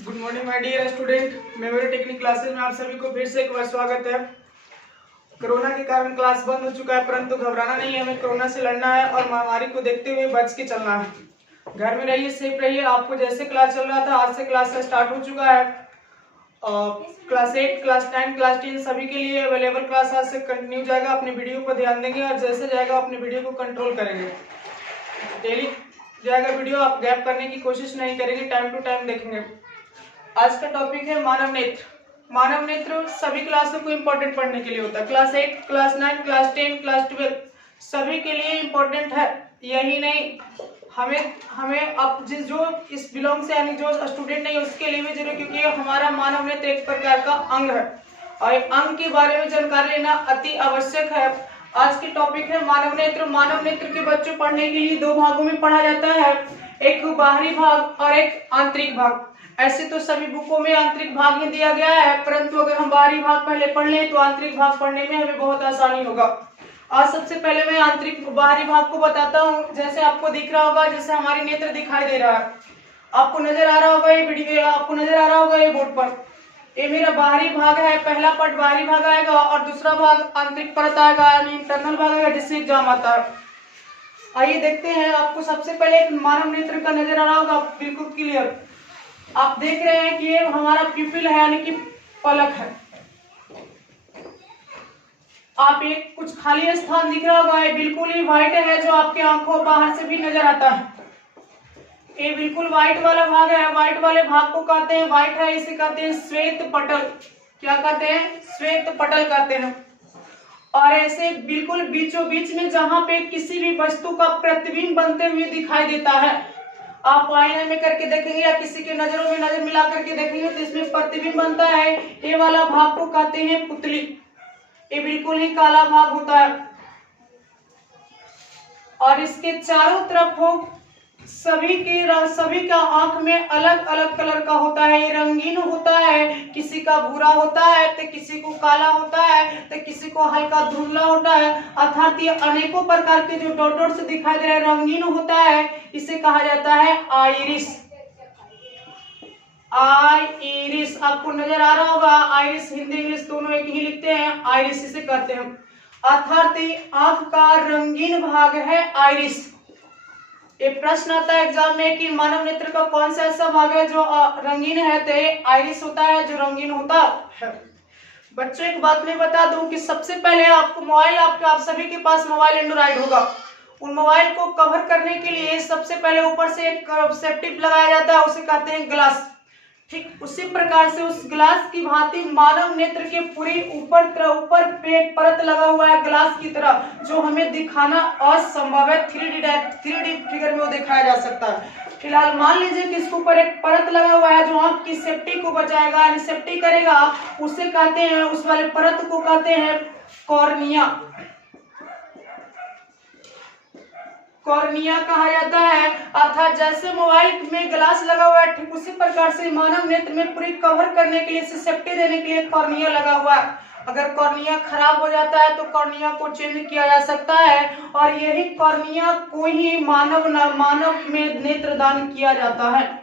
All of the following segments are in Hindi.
Good morning my dear student. Memory technique classes में आप सभी को फिर से एक बार स्वागत है। कोरोना के कारण क्लास बंद हो चुका है, परंतु घबराना नहीं है। हमें कोरोना से लड़ना है और महामारी को देखते हुए बच के चलना है। घर में रहिए, सेफ रहिए। आपको जैसे क्लास चल रहा था, आज से क्लास का स्टार्ट हो चुका है। क्लास 8, क्लास 9, क्लास 10 सभी के लिए अवेलेबल क्लास आज से कंटिन्यू जाएगा। अपने वीडियो पर ध्यान देंगे और जैसे जाएगा अपने वीडियो को कंट्रोल करेंगे। डेली जाएगा वीडियो, आप गैप करने की कोशिश नहीं करेंगे, टाइम टू टाइम देखेंगे। आज का टॉपिक है मानव नेत्र। मानव नेत्र सभी क्लासों को इम्पोर्टेंट पढ़ने के लिए होता है। क्लास 8, क्लास 9, क्लास 10, क्लास 12 सभी के लिए इम्पोर्टेंट है। यही नहीं, हमें अब जो इस बिलोंग से यानी जो स्टूडेंट नहीं उसके लिए भी जरूरी, क्योंकि हमारा मानव नेत्र एक प्रकार का अंग है और अंग के बारे में जानकारी लेना अति आवश्यक है। आज की टॉपिक है मानव नेत्र। मानव नेत्र के बच्चों पढ़ने के लिए दो भागों में पढ़ा जाता है, एक बाहरी भाग और एक आंतरिक भाग। ऐसे तो सभी बुकों में आंतरिक भाग ही दिया गया है, परंतु अगर हम बाहरी भाग पहले पढ़ लें तो आंतरिक भाग पढ़ने में हमें बहुत आसानी होगा। आज सबसे पहले मैं आंतरिक बाहरी भाग को बताता हूँ। जैसे आपको दिख रहा होगा, जैसे हमारी नेत्र दिखाई दे रहा है, आपको नजर आ रहा होगा ये वीडियो, आपको नजर आ रहा होगा ये बोर्ड पर। ये मेरा बाहरी भाग है, पहला पार्ट बाहरी भाग आएगा और दूसरा भाग आंतरिक परत आएगा, यानी इंटरनल भाग आएगा, जिससे एग्जाम आता है। आइए देखते हैं। आपको सबसे पहले एक मानव नेत्र का नजर आ रहा होगा, बिल्कुल क्लियर। आप देख रहे हैं कि ये हमारा प्यूपिल है, यानी कि पलक है। आप एक कुछ खाली स्थान दिख रहा होगा, ये बिल्कुल ही व्हाइट है, जो आपके आंखों बाहर से भी नजर आता है। ये बिल्कुल व्हाइट वाला भाग है। व्हाइट वाले भाग को कहते हैं, व्हाइट है इसे कहते हैं श्वेत पटल। क्या कहते हैं? श्वेत पटल कहते हैं। और ऐसे बिल्कुल बीचों बीच में जहां पे किसी भी वस्तु का प्रतिबिंब बनते हुए दिखाई देता है, आप आईने में करके देखेंगे या किसी के नजरों में नजर मिला करके देखेंगे तो इसमें प्रतिबिंब बनता है। ये वाला भाग को कहते हैं पुतली। ये बिल्कुल ही काला भाग होता है और इसके चारों तरफ हो सभी का आंख में अलग अलग कलर का होता है। ये रंगीन होता है, किसी का भूरा होता है तो किसी को काला होता है तो किसी को हल्का धुंधला होता है। अर्थात ये अनेकों प्रकार के जो डॉट डॉट से दिखाई दे रहा है रंगीन होता है, इसे कहा जाता है आइरिस। आइरिस आपको नजर आ रहा होगा, आइरिस हिंदी इंग्लिश दोनों एक ही लिखते हैं, आइरिस इसे कहते हैं। अर्थात आंख का रंगीन भाग है आइरिस। एक प्रश्न आता है एग्जाम में कि मानव नेत्र का कौन सा ऐसा भाग है जो रंगीन है, तो आइरिस होता है जो रंगीन होता है। बच्चों एक बात मैं बता दूं कि सबसे पहले आपको मोबाइल, आप सभी के पास मोबाइल एंड्रॉइड होगा। उन मोबाइल को कवर करने के लिए सबसे पहले ऊपर से एक सेफ्टी लगाया जाता है, उसे कहते हैं ग्लास। ठीक उसी प्रकार से उस ग्लास की भांति मानव नेत्र के पूरी ऊपर पे परत लगा हुआ है ग्लास की तरह, जो हमें दिखाना असंभव है। 3D फिगर में वो दिखाया जा सकता है। फिलहाल मान लीजिए कि इसके ऊपर एक परत लगा हुआ है जो आंख की सेफ्टी को बचाएगा, यानी सेफ्टी करेगा, उसे कहते हैं, उस वाले परत को कहते हैं कॉर्निया। कॉर्निया कहा जाता है। अर्थात जैसे मोबाइल में ग्लास लगा हुआ है, ठीक उसी प्रकार से मानव नेत्र में पूरी कवर करने के लिए, सेफ्टी देने के लिए कॉर्निया लगा हुआ है। अगर कॉर्निया खराब हो जाता है तो कॉर्निया को चेंज किया जा सकता है और यही कॉर्निया को ही मानव में नेत्रदान किया जाता है।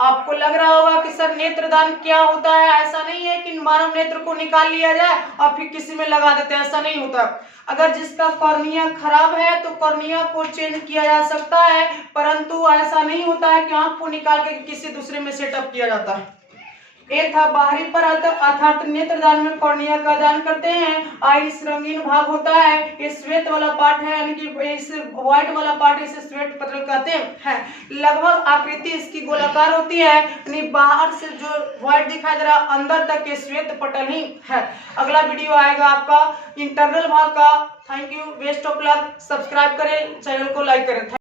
आपको लग रहा होगा कि सर नेत्रदान क्या होता है? ऐसा नहीं है कि मानव नेत्र को निकाल लिया जाए और फिर किसी में लगा देते हैं, ऐसा नहीं होता। अगर जिसका कॉर्निया खराब है तो कॉर्निया को चेंज किया जा सकता है, परंतु ऐसा नहीं होता है कि आंख को निकाल के किसी दूसरे में सेटअप किया जाता है। ये था बाहरी परत, अर्थात नेत्रदान में कॉर्निया का दान करते हैं। आइरिस रंगीन भाग होता है। ये श्वेत वाला पार्ट है, यानी कि इस व्हाइट वाला पार्ट इसे श्वेत पटल कहते हैं। लगभग आकृति इसकी गोलाकार होती है, यानी बाहर से जो व्हाइट दिखाई दे रहा है अंदर तक ये श्वेत पटल ही है। अगला वीडियो आएगा आपका इंटरनल भाग का। Thank you, best of luck. Subscribe करें, चैनल को लाइक करें।